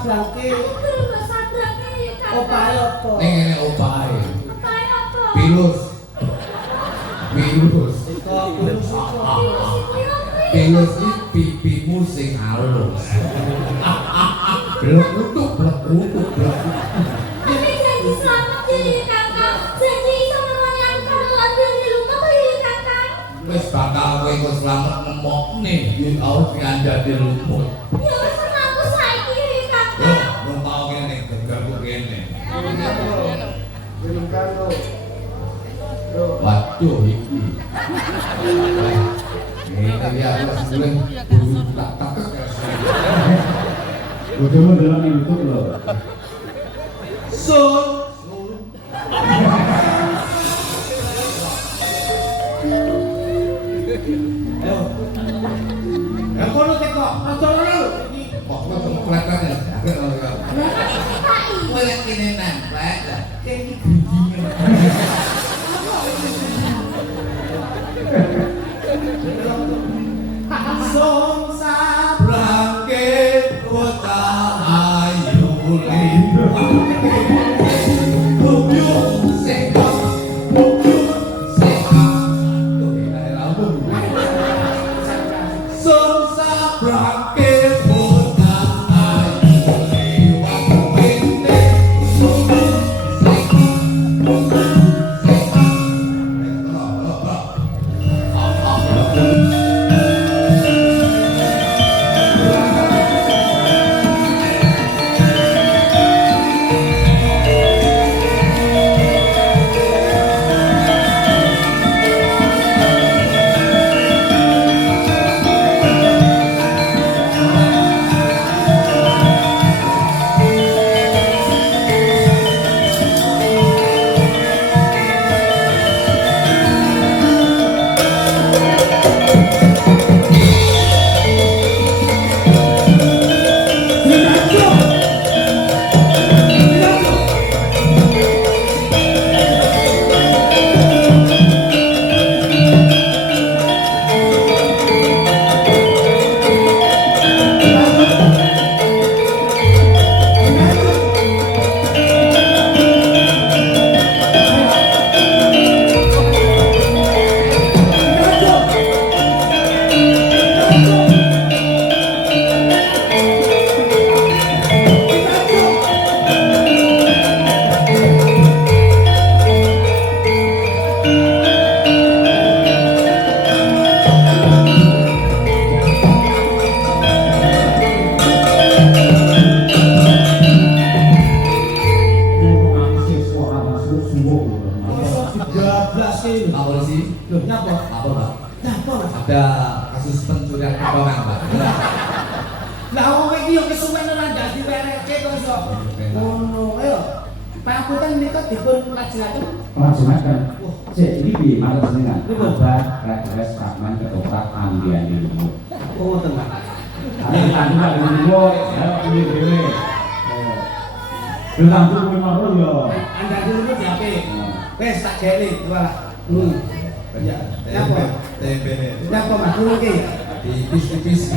sabrangke. Aku sabrangke ya Kakang. Opahe apa? Ning ngene opahe. Opahe apa? Virus. Virus. Kok virus apa? Virus iki pipimu sing halus. Blek utuk, blek utuk, blek. Tapi janji selamat ya Kakang. Janji iso ngemoni aku kalau ambil di rumah kok ya Kakang. Wis bakal kowe kok slamet nemokne yen awak ngandani lumut. Ya wis sama aku saiki ya Yo, Kakang. numpang kene, ganggu kene. Belum karo. Waduh iki. Ini dia harus boleh buru tak takek. Bodohmu dalam YouTube loh. Sun. Ayo. Ya kono teko, aja ngono. Iki Kok cuma kelihatan ya? Lah kan iki Kowe lek kene nemplek lah. iki grinjingan. Sun Sabrangke kota ayu limpah. Buyung sing buyung sing tuh ini lambung. Sun sabrangke kota ayu liwat pinte. Buyung sing apa sih? Loh, nyapa? Apa Pak? Nyapa, Mas? Ada kasus pencurian potongan Pak. Lah wong iki yo kesuwen ora ndak diwereke kok iso. Ngono, ayo. Pangapunten menika dipun lajengaken. Lajengaken. Cek iki piye matur jenengan? Abah request Rahman ketoprak ambiane lumut. Oh, ngoten, Pak. Nek tak lumut, ya ini dhewe. Lha langsung kowe marun yo. Anda dulu ki ape? Wes tak gele, walah. Ya. Nyapa? Tempe. Nyapa Mas dulu ki? Tipis-tipis.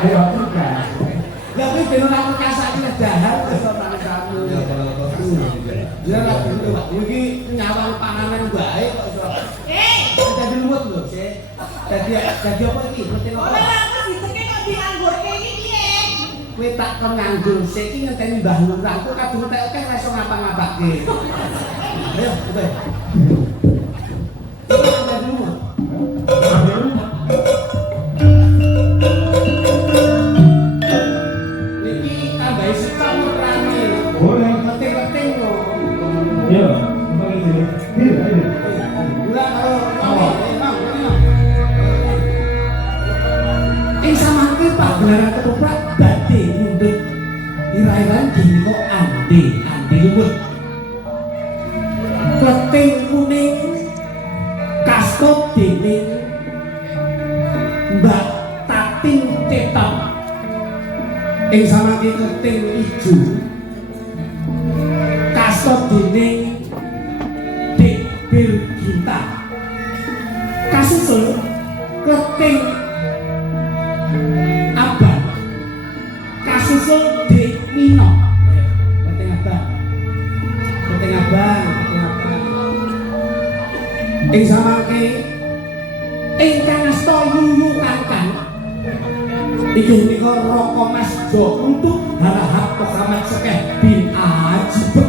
Ayo tekan. Lah kuwi ben ora kasake wis dahar iso nang kamu. Ya kalau Ya lah dulu Pak. Iki nyawang panganan bae kok iso. Dadi lumut lho, Sik. Dadi apa iki? Protein apa? Aku diteke kok dianggurke iki piye? Kowe tak kon nganggur sik iki ngenteni Mbah Lurah kok kadung entek akeh ora iso ngapa-ngapake. Ayo, coba. Coba kita dulu. Niki tambahi sekam rame. Boleh. Penting-penting kok. Iya, pakai dhewe. Iya, iya. Gula karo Bang. Samangke Pak gelaran ketoprak badhe mundhut ira-iran dene kok ande lumut. Keting kuning kastop dening Mbak Tatin Cetok. Ing samangke keting ijo kastop dening Dik Birginta. Kasusul keting abang kasusul Wangsul Dik Mino. Penting abang. Penting abang. Ing samangke ingkang asta yuyu kangkang. Inggih menika Raka Mas Jo untuk Harahap Muhammad Sekeh bin Ajib.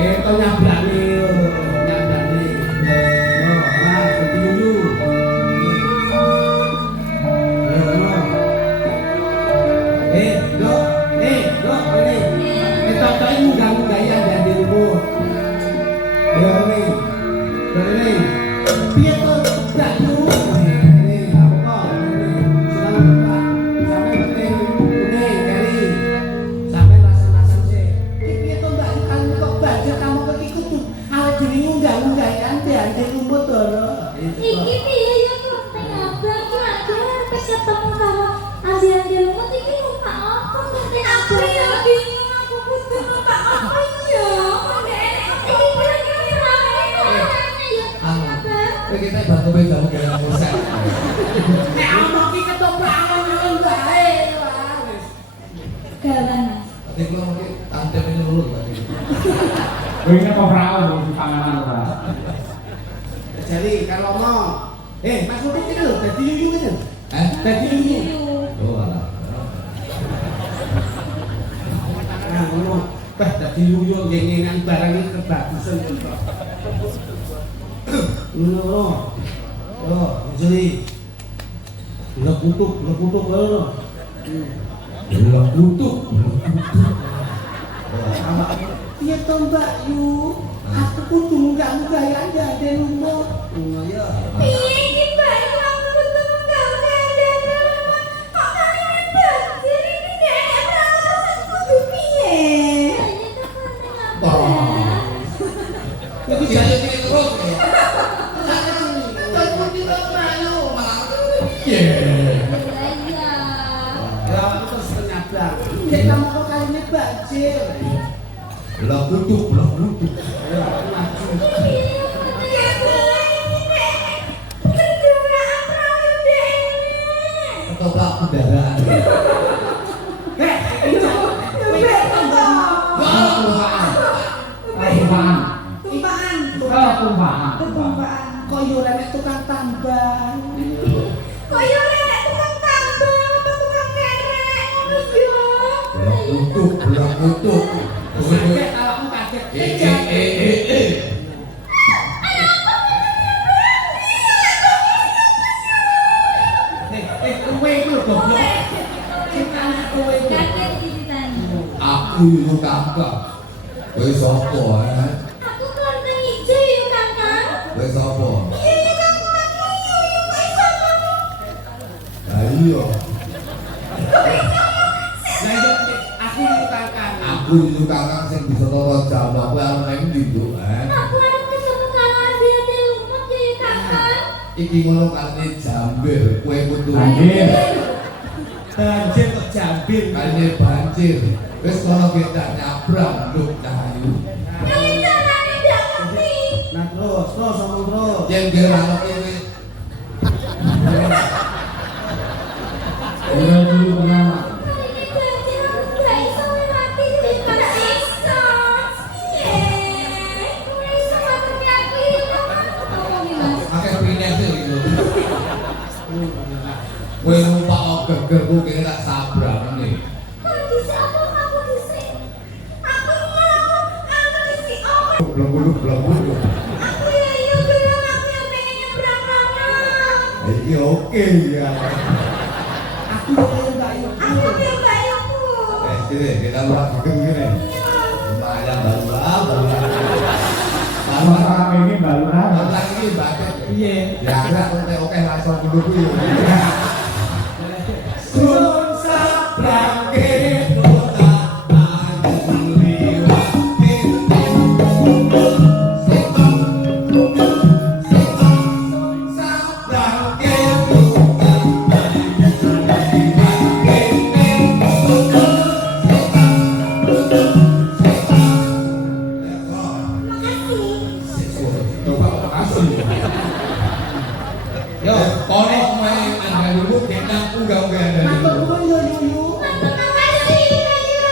Itu nyabrani. Yo, Mas, yuyu. Iki piye ya kok teng abang kira-kira pas ketemu karo Andi rumah iki numpak apa kok teng abang ya bingung aku kudu numpak apa ya kok iki kira-kira rame kok ya abang Kita bantu beda mungkin musik. Amok iki ketoprak nang bae. galan Tapi kalau mungkin tantem ini dulu tadi. Kowe ini apa perahu di panganan ora? Jadi kalau mau, Mas Rudi itu loh, dadi yuyu kan? Eh? Dadi yuyu. Oh, alah. Nah, ngono. Bah dadi yuyu ngengenan barang iki kebagusan kok. Ngono. Oh, jadi. Lekutuk ngono. Belum butuh. Iya toh Mbak Yu, aku kudu munggah-munggah ya ada rumah. Oh ya. piye iki mbak aku kudu munggah ada rumah kok kalian banjir ini nek ora kudu piye Tapi saya ini terus ya. iya Ya aku terus ternyablang. Kita mau kok kali ini banjir. Belum butuh. Ya aku maju. Ketoprak kendaraan. Tumpaan. Kok yo renek tukang tambang. Belum butuh. Kaget kalau aku kaget. Kowe iku lho goblok. Kita kowe iku. Aku yo kakak. Kowe sapa eh? Kowe sapa? Lah iya. Lah yo aku iku kakak. Aku yo kakak sing bisa tata jawab kowe arep nang ndi, Nduk? Iki ngono kali jambir, kowe kudu Banjir. Banjir kok jambir. kali banjir. Wis kono kita nyabrang Nduk Cahayu. Nah terus ngomong terus. Yen kira iki Iya dulu pertama. akeh pinese iki. Kowe numpak geger ku kene tak sabrane. Blok-blok. Iki oke ya. Aku kaya Mbak Yu. Sini kita buat gini. Lumayan baru. Sama rame ini baru rame. Lagi batet. Iya. Ya enggak oke langsung dulu kuwi. Sun sabrang ke kota Ayu liwat sabrang ke kota Yo, kono kowe anggar dulu kita muga-muga ada. Matur nuwun yo Yuyu. Terima kasih, Naya.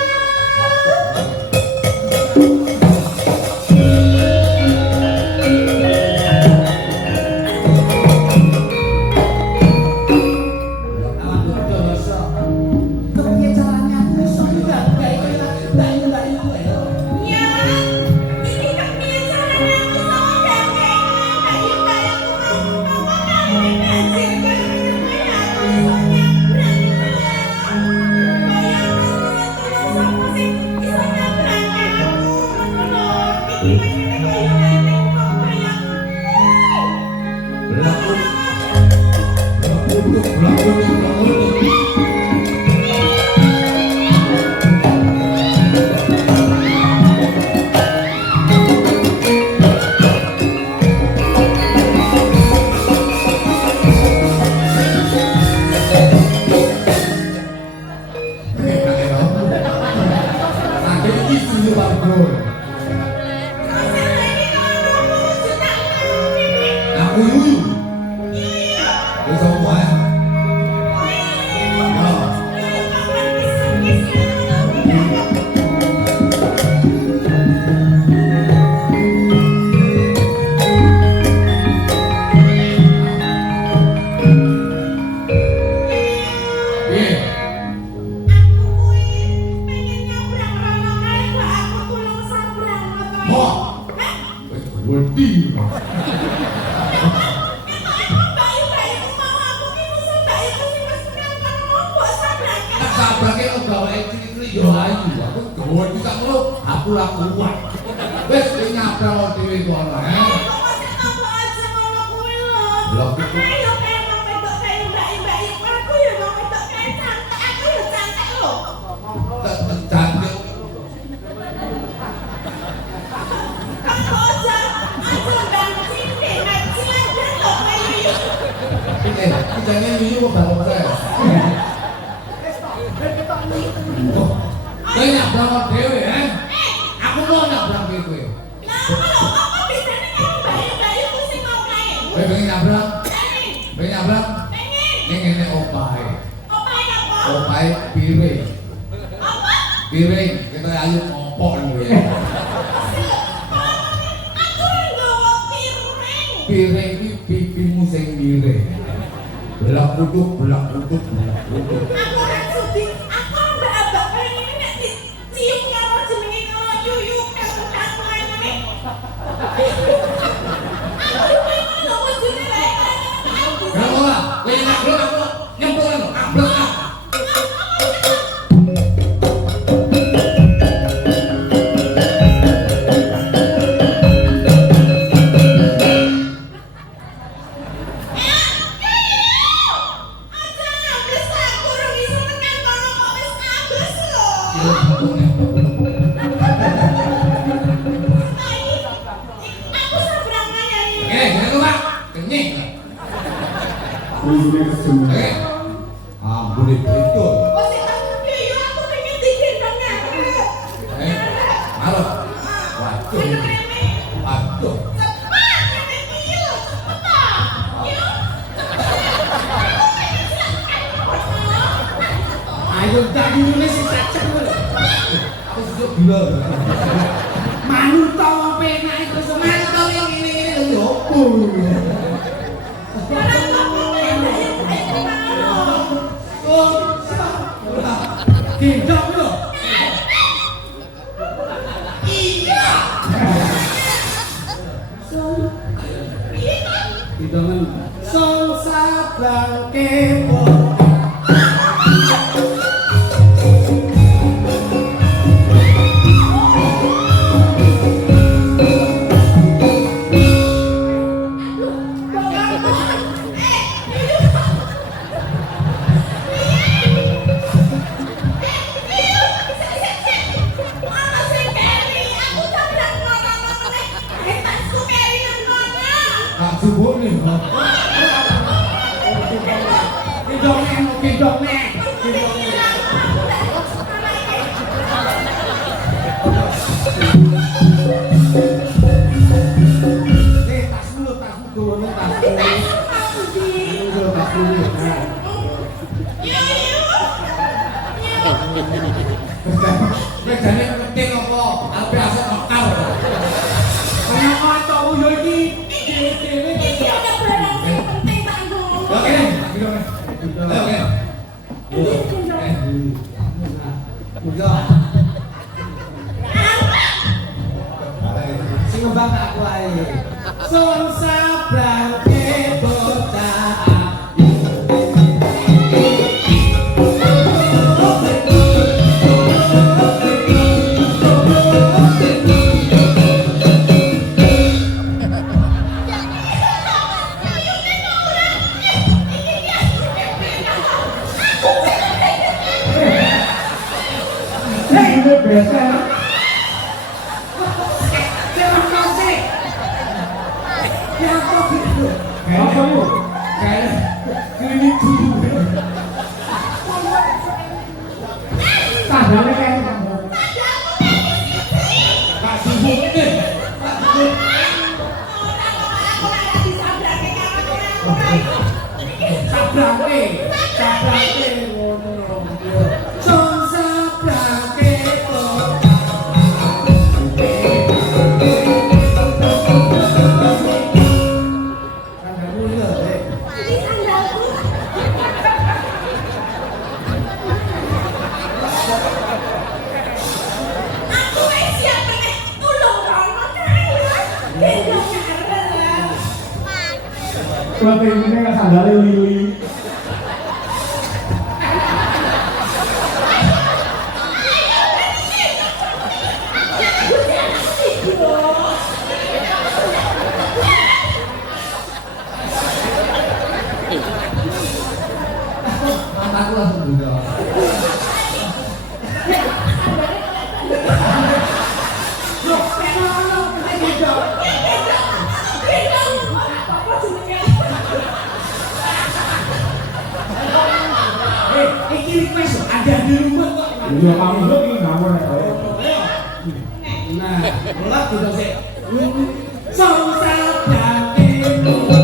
Ampun dosa. Kepiye carane aku iso nggawe bayi-bayi kuwi lho. Ya, ini kebiasaan aku sama bayi-bayi aku mau kawin aja kan aku iso nyabrang. Bayang tolong sapa sih iso nyabrang aku. Iki pengen koyo ngene kok bayang. Belakang. Belakang. Ada isi di bangku. Aku Yuyu. Itu semua ya. Iya. Mau. Wedi. Tak sabrake lo gawe ciri-ciri yo ayu. Aku gawe bisa ngono. Aku lah kuat. Wes kowe nyabrang dhewe kono. Blok itu. Cantik. Kijane Yuyu kok bareng saya. Kowe nyabrang dhewe ya. Aku mau nyabrang kowe. Kowe pengen nyabrang? Pengen nyabrang? Ning ngene opahe. Opahe piring. Piring kita ayo ngopok lho ya. Piring iki pipimu sing miring. Belak kuduk, belak kuduk, belak kuduk. Kenapa lah? Kowe nyabrang aku nyemplung lho, ablek ah. Ampun itu. Marah. Waduh. Waduh. Ayo tak nulis cacek lho. Aku sudah gila. Manut to penake terus manut to ngene-ngene lho opo. Oh. Gendong lho. Iya. Gendongan. Song sabrang kepo. Tak subuh nih. Gendong nek. Tasmu gowono tasmu. Tasmu. Wis jane penting apa? Ape asal mekar. Kaya kocok yo iki dhewe-dhewe. Iki ada barang sing penting tak ngomong. Oke, oke. Sing ngembang aku ae. Son sabrang kebota. Ini biasa. Terima kasih. Ya kok gitu. Apa Bu? Kayak klinik dulu. Tandanya kayak tanda. Kak Subuh ini. Sabrake ngono. Son sabrake kota. Kandamu lho, Dek. Ini sandalku. Aku wis siap nek tulung rono kae. Beda ngarep. Kalau ini kan sandalnya uli-uli. Mataku langsung buka. Loh, kenapa beda? Beda apa jenenge? Iki request ada di rumah kok. Iya kamu lu ini ngawur ya. Nah, mulai kita sih. Son sabrake kota.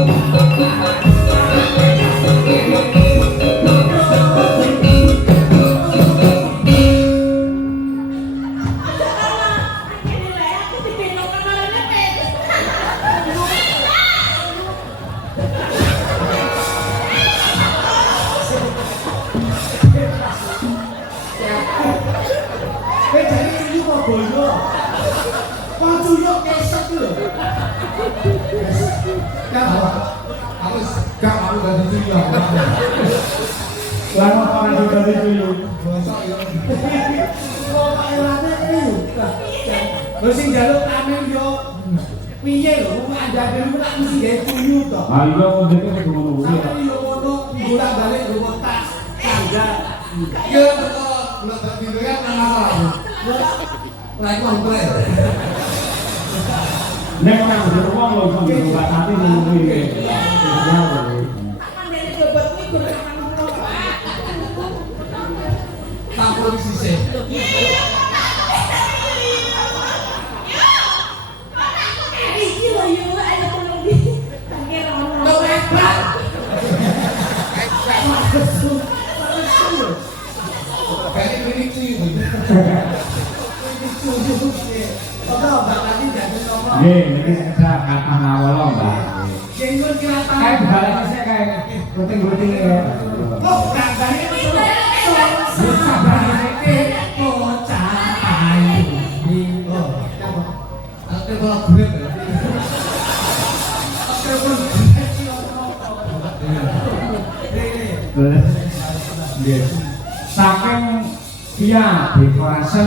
Jadi ini mau boyo. Mau tuyuk kesek lho. Aku gak mau ganti tuyul. Lama orang juga itu. Bosok ya. Kok elane iki. Lho sing njaluk amen yo. Piye lho, wong ada dhewe tak mesti gawe tuyuk to. Ah iya kudune kudu ngono kuwi. Sampai yo ngono, bolak-balik nggo tas. Tangga. Ya betul. Belum tertidur kan masalah. Lagi komplain. Nek ora nggo wong lho kok nggo hati ngono kuwi. Ya Mandene bobot kuwi guru sampean kula. Tak perlu sisih. Iki lho yo ayo tolong di. Tangke rono. Kok hebat. Kayaknya klinik tuyul. Apa bakal jadi nomor. Nggih, niki sekedar kata ngawolo, Mbak. Jenggon kelapa. Kayak dibaleni sik kayak ruting-ruting ya. Oh, gambare betul. Son sabrake kota ayu. Oh, apa? Aku kalau grip berarti. Oke, pun. Nggih. Saking via dekorasi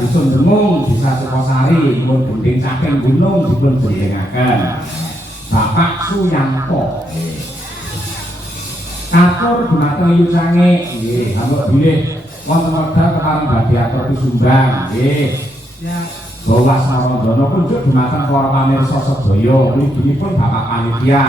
dusun Demung Desa Sukosari pun gending saking gunung dipun gendingaken Bapak Suyanto. Atur dumateng yusange nggih ambek bilih wonten wekdal kepareng badhe atur sumbang nggih. Ya. Bawa sarandana kunjuk dumateng para pamirsa sedaya mlebetipun Bapak Panitia